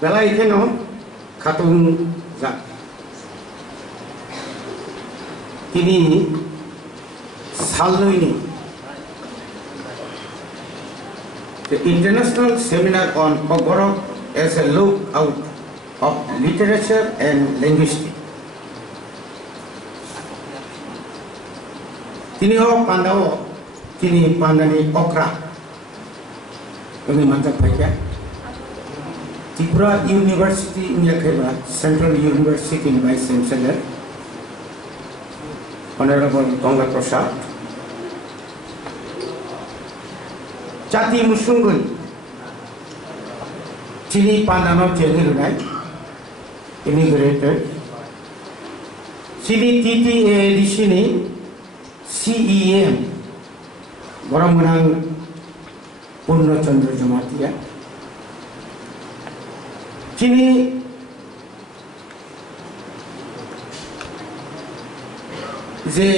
বেলা এখানেও খাতুন যা তিনি সালদৈনি the International Seminar on Ogorok as a look out of literature and linguistics. Tiniho Pandao, Tini Pandani Okra, Uni Manta Paya, Tripura University in Yakeba, Central University in Vice Chancellor, Honorable Tonga Prasad, Chati Musungun, Chini Pandano Chenilunai, immigrated, Chini TTA Dishini, CEM, Baramunang Purna Chandra Jamatia, Chini the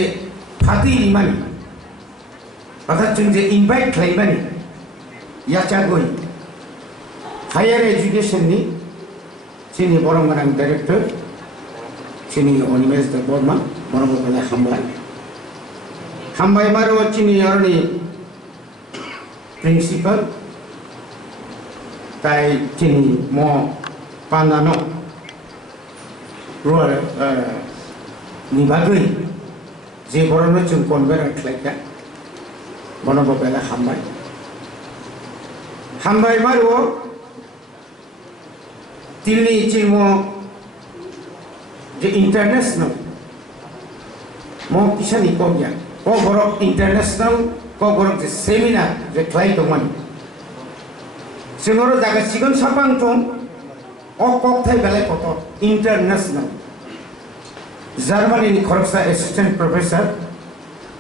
Pati Imani, Patachun the invite Claimani. Yachagoi, higher education ni, Chini Boromanang director, Chini Onimes the Borma, Boromala Hambai. Hambai Maro Chini Yarni principal, Tai Chini Mo Panano, Rural Nibagui, the Boronochum convert like that, Bonobala Hambai. Hambai Maru Tilni Chimo the international Mo Kishani Kogya, Kogorok International, Kogorok the seminar, the Clyde one. Simoro Dagasigon Sapangton, Okoktai Belekoto, International. German in Korsa assistant professor,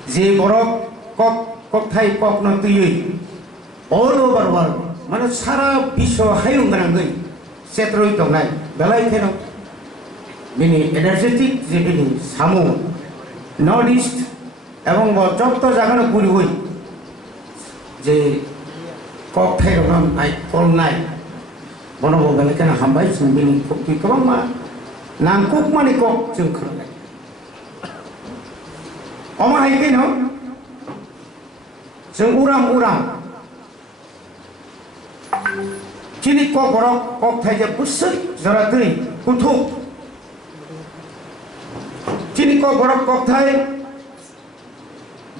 Zeborok Koktai Kok not to you. All over world. Mana sara biswa hayung ganangoi setroi tongnai belai kheno bini energetic je bini samu northeast ebong bo jotto jagano puri hoi je kok thai rom ai kol nai bono bo belai kana hambai sung bini kokti kobang ma nangkuk mani kok jung khronai oma hai keno jung uram Chini kok borok kok thaja busuk zaratri kuthuk Chini kok borok kok thai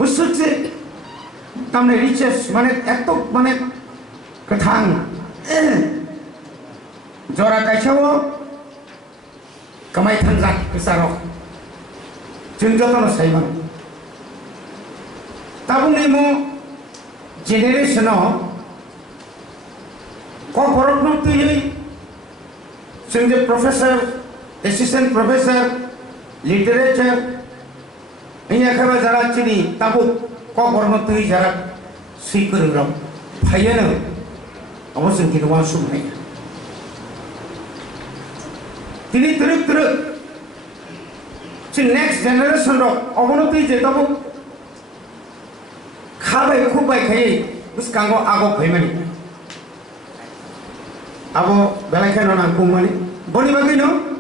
busuk se tamne riches mane etok mane kathang jora kaisawo kamai thanjak kisaro jungjotono saiman tabungni mo generation Korok not to you, sing the professor, assistant professor, literature, in Yakaba Zarachini, Tabu, Korok not to you, Zarak, secret room, Payano, I wasn't in one soon. Did it through? See, next generation of Omonopi, the Tabu, Kabai Kubai Kay, this Kango Ago Payment. Abo belai kan orang kumani, boni bagino,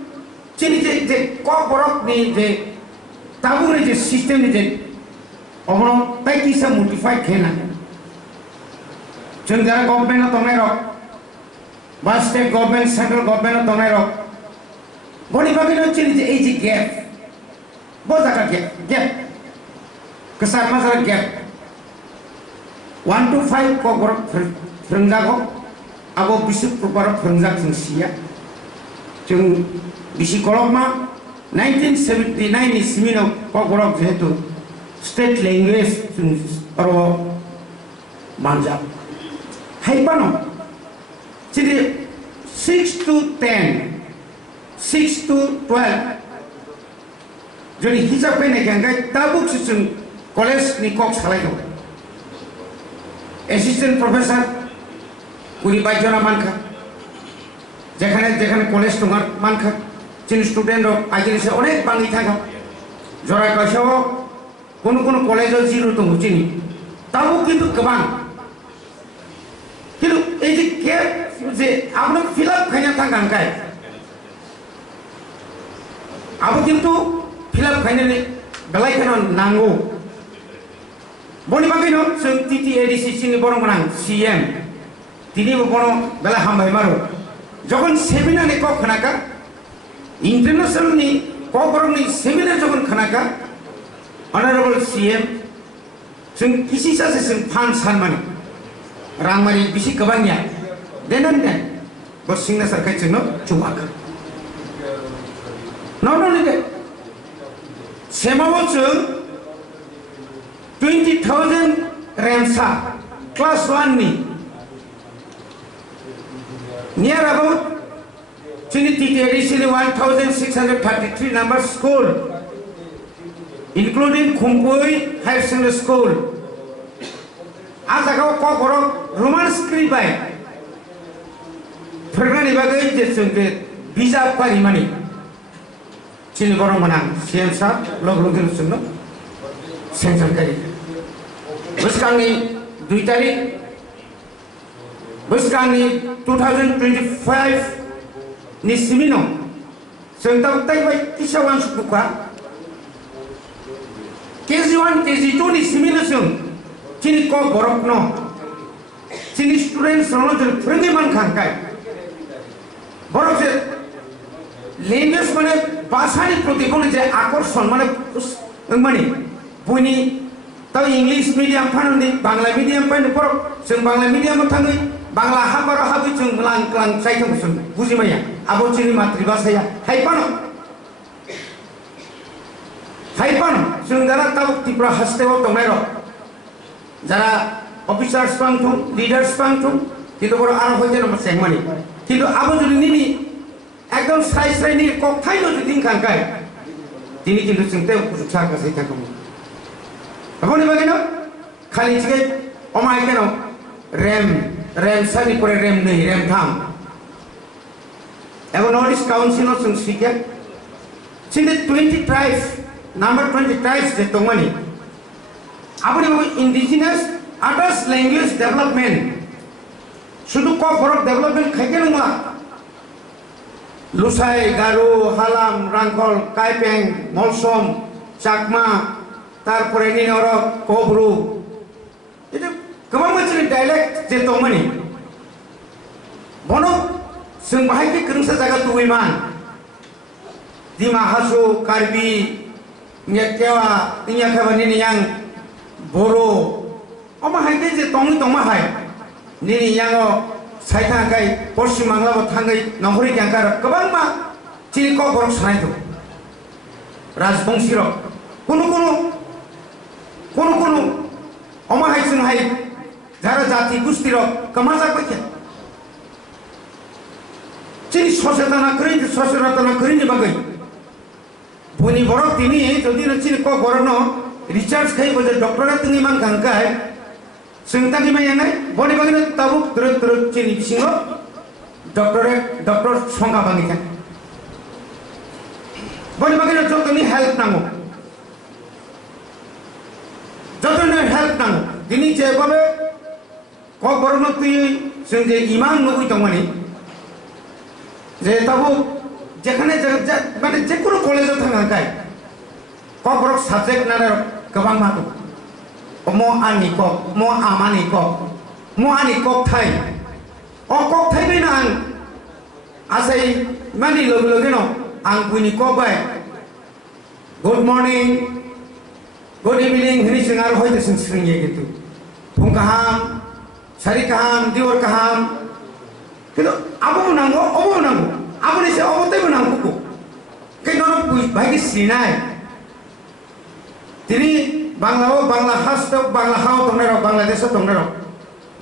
cini je kok borok ni je tabu ni je sistem ni je, orang tak kisah modify kena. Cenderung government atau merok, bas state government, central government atau merok, boni bagino cini je easy gap, bosa kan gap, kesar masalah gap, 1 to 5 kok borok rendah Abo bisik proper pengjak sengsia, jeng bisik koloma 1979 ni semino kogorok jetu state language aro manjak. Hai pano, jadi 6 to 10, 6 to 12. Jadi hisap ini kan tabuk sistem college ni kok salah itu. Assistant professor Kuli bajona manka, যেখানে college তোমার মানখা চিনি student আগে সে অনেক বাঙি থাকা জরা কাশাও কোন কলেজও zero তো চিনি তাও কিন্তু গোबां কিন্তু এই যে গ্যাপ যে আপনার ফিল আপ খাইনা থাকাঙ্কায় আবো কিন্তু ফিল আপ খাইনাनै बेलायखौनो नांगौ बनि बागैनो जों TTADCC नि बरं गोनां CM दिनैबो बरं बेला हामबाय मारो যখন সেমিনারে ক খানাকা ইন্টারন্যাশনাল नि ক बरंनि सेमिनार যখন खानाका অনারেবল CM जों किसि सासे जों फान सानमानि रांमारि बिसि गोबांनिया देनान देन बो सिगनेचार खाय जोंनो जुमाखा not only that Semawat 20,000 Ramsa class 1 ni near about TTADCC 1,633 number school including Kumpui Higher Secondary School Azakau ko borok Roman script by Fergani bagai je sungke bisa parimani Sini borong menang, siang sah, log suno, sengsan kari. Bus kami 2 tarik, bus kami 2025 ni simino, sengtau tay bay kisawan sukuka. KG1, KG2 ni simino sung, sini ko borok no, sini students rono jel prengiman kangkai, borok se language মানে ভাষার প্রতি কোনো যে আকর্ষণ মানে মানে বইনি তাও ইংলিশ মিডিয়াম ফানুনি বাংলা মিডিয়াম ফাইন পর जों বাংলা মিডিয়ামে থাङै বাংলা হাবারো হাবি जों लां क्लां साइथों जों बुजिमाया आबो जोंनि मातृभाषाया हाइपानो जों जारा ताव त्रिपुरा हास्टेलाव दंनाय र যারা অফিসার্স পাंथुं লিডার্स पांथुं কিন্তু বড় আর হইছে না সেংমানি কিন্তু আবো যদি নিনি একদম সাই সাই নি কথাই যদি দিন কাঙ্কাই তিনি কিন্তু চিন্তা উপসার কাছে থাকুন আপনি বাগেনো খালি চিকে অমাই কেন র্যাম সানি পরে র্যাম নেই র্যাম থাম এবং নর্থ ইস্ট কাউন্সিল जों শিখে চিনে 20 ট্রাইবস নাম্বার 20 ট্রাইবস যে তমানি আপনি ইন্ডিজিনাস আদার্স ল্যাঙ্গুয়েজ ডেভেলপমেন্ট শুধু ক বড় ডেভেলপমেন্ট খাইকে নङा Lusai, Garu, Halam, Rangkol, Kaipeng, Molsom, Chakma, তারপরে নিনরক, কোবরু এটা गोबां मोनसे डायलेक्ट जे दंमोन बनो जों बाहायके गोरोंसा जायगा दुइमान दिमा हासु कार्बि नेकेवा इयाखाबा निनियां बरो अमाहायके जे दंमाहाय निनियाङो साइथांगाय पश्चिम बांलाबो थाङै नहरि ग्यांकार गोबां मा चिनि क बरक सानाय दं राजबंशी रक कुनु अमाहाय जोंहाय যারা জাতি গোষ্ঠীর কমাজা কইছে চিনি সচেতনা করি বাগৈ বনি বড় তিনি যদি চিনি ক বড় রিসার্চ খাই বজে ডক্টরা তুমি মান গাঙ্কায় जोंतानि मायानाय बनि बागैनो ताबुक तरक चिनि बिसिङो डक्टर संगा बांगिथा बनि बागैनो जतनि हेल्प नांगौ जतनि हेल्प नांगौ दिनै जेबाबे क बरनो तुयै जों जे इमान नुगै दंमानि जे ताबुक जेखाने माने जेकुनु कलेजाव थांगांखाय क बरक साबजेक्ट नारे गोबां मा दं mo ani kok mo amani kok thai o kok thai be nang asai mani log no ang puni kok bai good morning good evening hini singar hoy de sing ye gitu phung kaham sari kaham dior kaham কিন্তু আবু নাঙ্গো আবু নিছে অবতেই নাঙ্গো কো কেন ভাই কি Sinai তিনি বাংলা হাস্ত বাংলা হাও তোমরা বাংলাদেশে তোমরা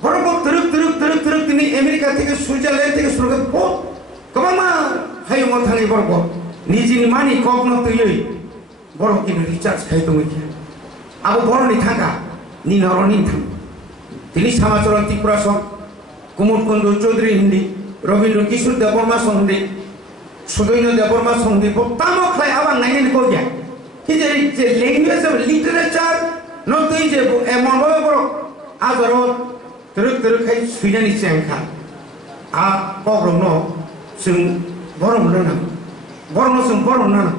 বড় তুরুক তিনি আমেরিকা থেকে সুইজারল্যান্ড থেকে শুরু করে বহুত কমা হাই মত থানি বড় নিজিনি মানি কখনো তুই বড় কিন্তু রিচার্জ খাই তুমি আবু বড় নি থাকা নি নরনি থাম তিনি সমাচরণ ত্রিপুরা সং কুমুদ কুন্ডু চৌধুরী হিন্দি রবীন্দ্র কিশোর দেববর্মা সন্ধি সুদৈন্য দেববর্মা সন্ধি তামো খাই আবার নাইনি কো গিয়া যে ল্যাঙ্গুয়েজ অফ লিটারেচার নতুই যে এমন ভাবে বড় আদর তুরুক খাই সুইনানি চেংখা आ कग्रमनो जों बर' मोनो ना बर'नो जों बर' मोनो ना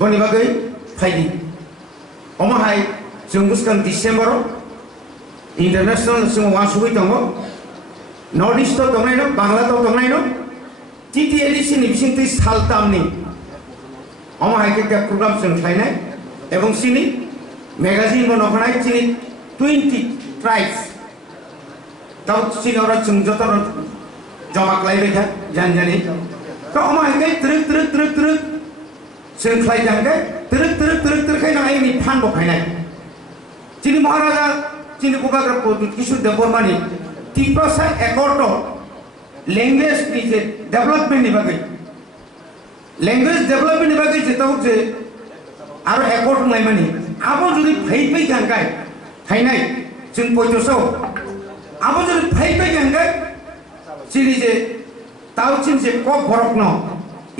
बनि बागै फायदि अमाहाय जों बुसखां डिसेम्बर इंटरनेशनल जों वासुबै दङ नर्थ ईस्ट दंनाय न बांला दंनाय न टीटीएडीसी नि बिसिंथि सालतामनि अमाहाय के प्रोग्राम जों खायनाय एवं सिनि मैगजीन बनखानाय सिनि 20 ट्राइब्स ताव सिनि और जों जतन जमा खालायबाय था जानजानि तो अमाहाय के ट्रक जों खालायजांगे ट्रक खायनाय नि फान बखायनाय सिनि महाराजा सिनि कुबाग्रा प्रदुत किशोर देवबर्मानि तिप्रासा एकॉर्ड लैंग्वेज नि जे डेवलपमेंट नि बागै लैंग्वेज डेवलपमेंट नि बागै जेताव जे आरो एकॉर्ड नाय मानि आबो जुदि फैफै गांगाय थायनाय जों पयतसौ आबो जुदि फैफै गांगाय सिनि जे तावचिन जे क बरक न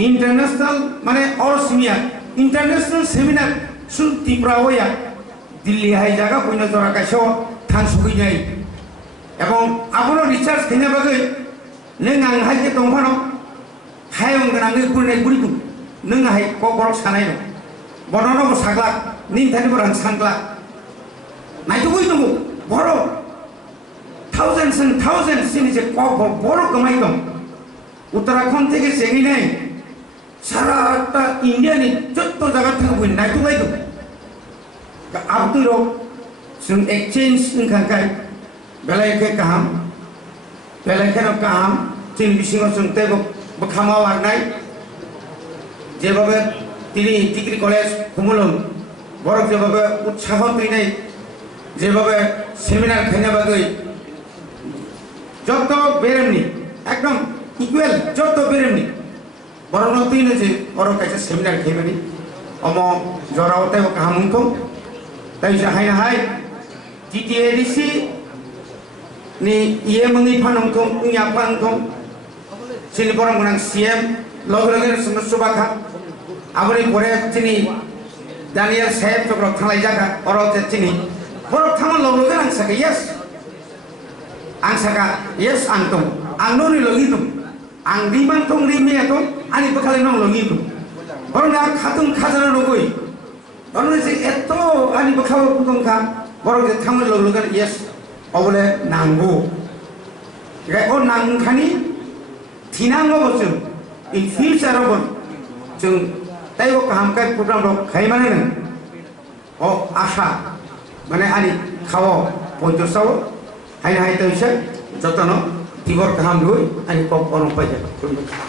इंटरनेशनल माने और सिमिया इंटरनेशनल सेमिनार सुन तिप्रावया दिल्ली हाय जागा कइना जरा काइसो थान सुगैनाय एवं आबोनो रिसार्च खैना बागै नों आं हाय के दंफानो हायं गोनाङै गुरनाय गुरिखौ नों हाय क बरक सानाय न बननो साग्ला निनथानि बरान सानग्ला नायथुगै दङ बर' थाउजेंड्स एंड थाउजेंड्स सिनि जे क बर' कमाइ दं उत्तराखंड থেকে চেঙিনাই সারাটা ইন্ডিয়াनि যত জায়গা থেকে বই নাইতুगाय दं आबदुरो जों एक्सचेंज ओंखारखाय बेलायखे गाहाम बेलायखेनो गाहाम जों बिसिङाव जों तेबो बखामा लांनाय जेबाबो दिनै डिग्री कलेज खुमुलुं बरक जेबाबो उत्साह तैनाय जेबाबो सेमिनार खायना बागै जत बेरेमनि एकदम इक्वल जत बेरेमनि बरनो तैनो जे बरक कायसे सेमिनार खायबानि अमो जरावते गाहामखौ ताइसा हायना हाय टीटीएडीसी नि ये मंगै फानंखौ उया फानंखौ सिनि बरं गोनां सीएम लगलगे सुबाखा आबोनि परे सिनि दानियल साहेब चक्र थांलाय जागा अरते सिनि बर थांग लगलगे आं साका यस आं साका यस आं दं आं ननि लगी दं आं रिमान दं रिमिया दं आनि बखाले नं लगी दं बरं आ खातुं खाजाना लगै बरं जे एतो आनि बखाव दंखा बरं जे थांग लगलगे यस अबले नांगौ रे ओ नांखानि थिनांगौ जों इन फ्यूचर अब जों ताइबो कामकाय प्रोग्राम रो खायमाने ओ आशा माने आनि खाव पयतसाव हाय हाय तैसे जतन दिबर काम होय आनि को परम पाइजा